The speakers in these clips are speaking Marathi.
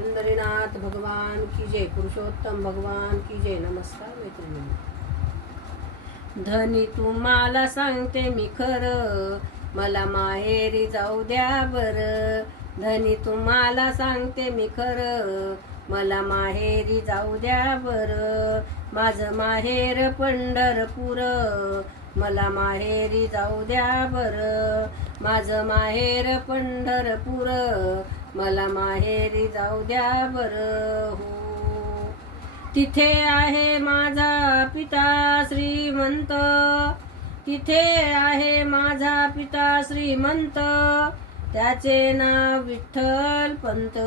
पंढरीनाथ भगवान की जय, पुरुषोत्तम भगवान की जय. नमस्कार मैत्रिणींनो. धनी तुम्हाला सांगते मी खरं, मला माहेरी जाऊ द्या बरं. धनी तुम्हाला सांगते मी खरं, मला माहेरी जाऊ द्या बरं. माझं माहेर पंढरपूर, मला माहेरी जाऊ द्या बरं. माझं माहेर पंढरपूर, मला माहेरी जाऊ द्या बरं. हो, तिथे आहे माझा पिता श्रीमंत, तिथे आहे माझा पिता श्रीमंत. त्याचे नाव विठ्ठल पंत,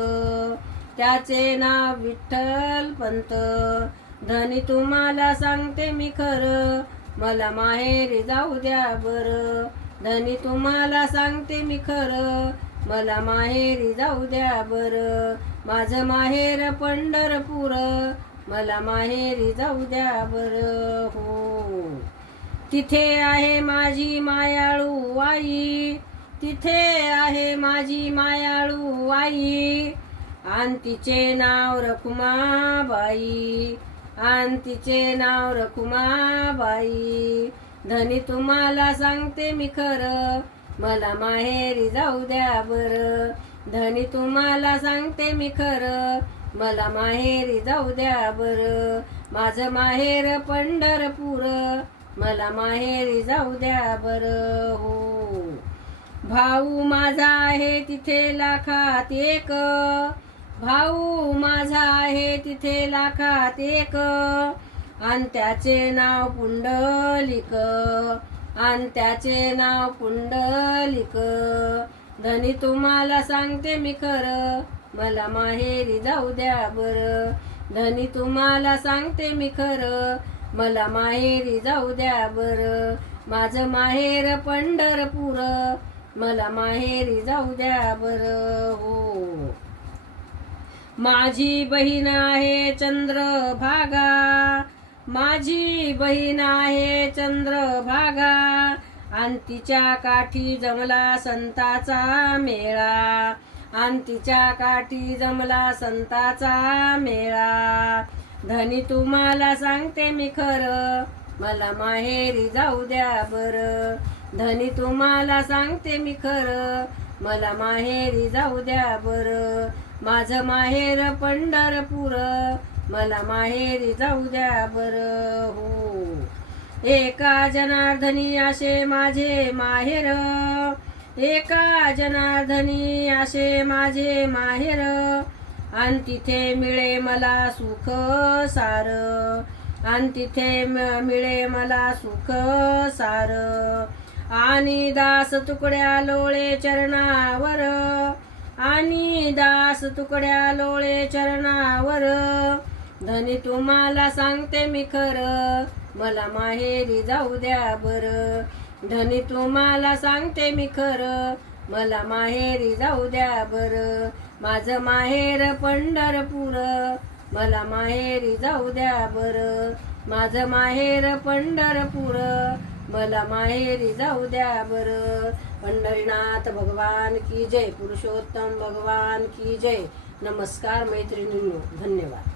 त्याचे नाव विठ्ठल पंत. धनी तुम्हाला सांगते मी खरं, मला माहेरी जाऊ द्या बरं. धनी तुम्हाला सांगते मी खरं, मला माहेरी जाऊ द्या बरं. माझं माहेर पंढरपूर, मला माहेरी जाऊ द्या बरं. हो, तिथे आहे माझी मायाळू आई, तिथे आहे माझी मायाळू आई. आणि तिचे नाव रखुमाबाई, आणि तिचे नाव रखुमाबाई. धनी तुम्हाला सांगते मी खरं, मला माहेरी जाऊ द्या बरं. धनी तुम्हाला सांगते मी खरं, मला माहेरी जाऊ द्या बरं. माझं माहेर पंढरपूर, मला माहेरी जाऊ द्या बरं. हो, भाऊ माझा आहे तिथे लाखात एक, भाऊ माझा आहे तिथे लाखात एक. आणि त्याचे नाव पुंडलिक, आणि त्याचे नाव पुंडलिक. धनी तुम्हाला सांगते मी खरं, मला माहेरी जाऊ द्या बरं. धनी तुम्हाला सांगते मी खरं, मला माहेरी जाऊ द्या बरं. माझं माहेर पंढरपूर, मला माहेरी जाऊ द्या बरं. हो, माझी बहीण आहे चंद्रभागा, माझी बहीण आहे चंद्रभागा. आणि तिच्या काठी जमला संताचा मेळा, आणि तिच्या काठी जमला संताचा मेळा. धनी तुम्हाला सांगते मी खरं, मला माहेरी जाऊ द्या बरं. धनी तुम्हाला सांगते मी खरं, मला माहेरी जाऊ द्या बरं. माझं माहेर पंढरपूर, मला माहेरी जाऊ द्या बरं. हो, एका जनार्दनी असे माझे माहेर, एका जनार्दनी असे माझे माहेर. आणि तिथे मिळे मला सुख सार, आणि तिथे मिळे मला सुख सार. आणि दास तुकड्या लोळे चरणावर, आणि दास तुकड्या लोळे चरणावर. धनी तुम्हाला सांगते मी खरं, मला माहेरी जाऊ द्या बरं. धनी तुम्हाला सांगते मी खरं, मला माहेरी जाऊ द्या बरं. माझं माहेर पंढरपूर, मला माहेरी जाऊ द्या बरं. माझं माहेर पंढरपूर, मला माहेरी जाऊ द्या बरं. पंढरीनाथ भगवान की जय, पुरुषोत्तम भगवान की जय. नमस्कार मैत्रिणींनो, धन्यवाद.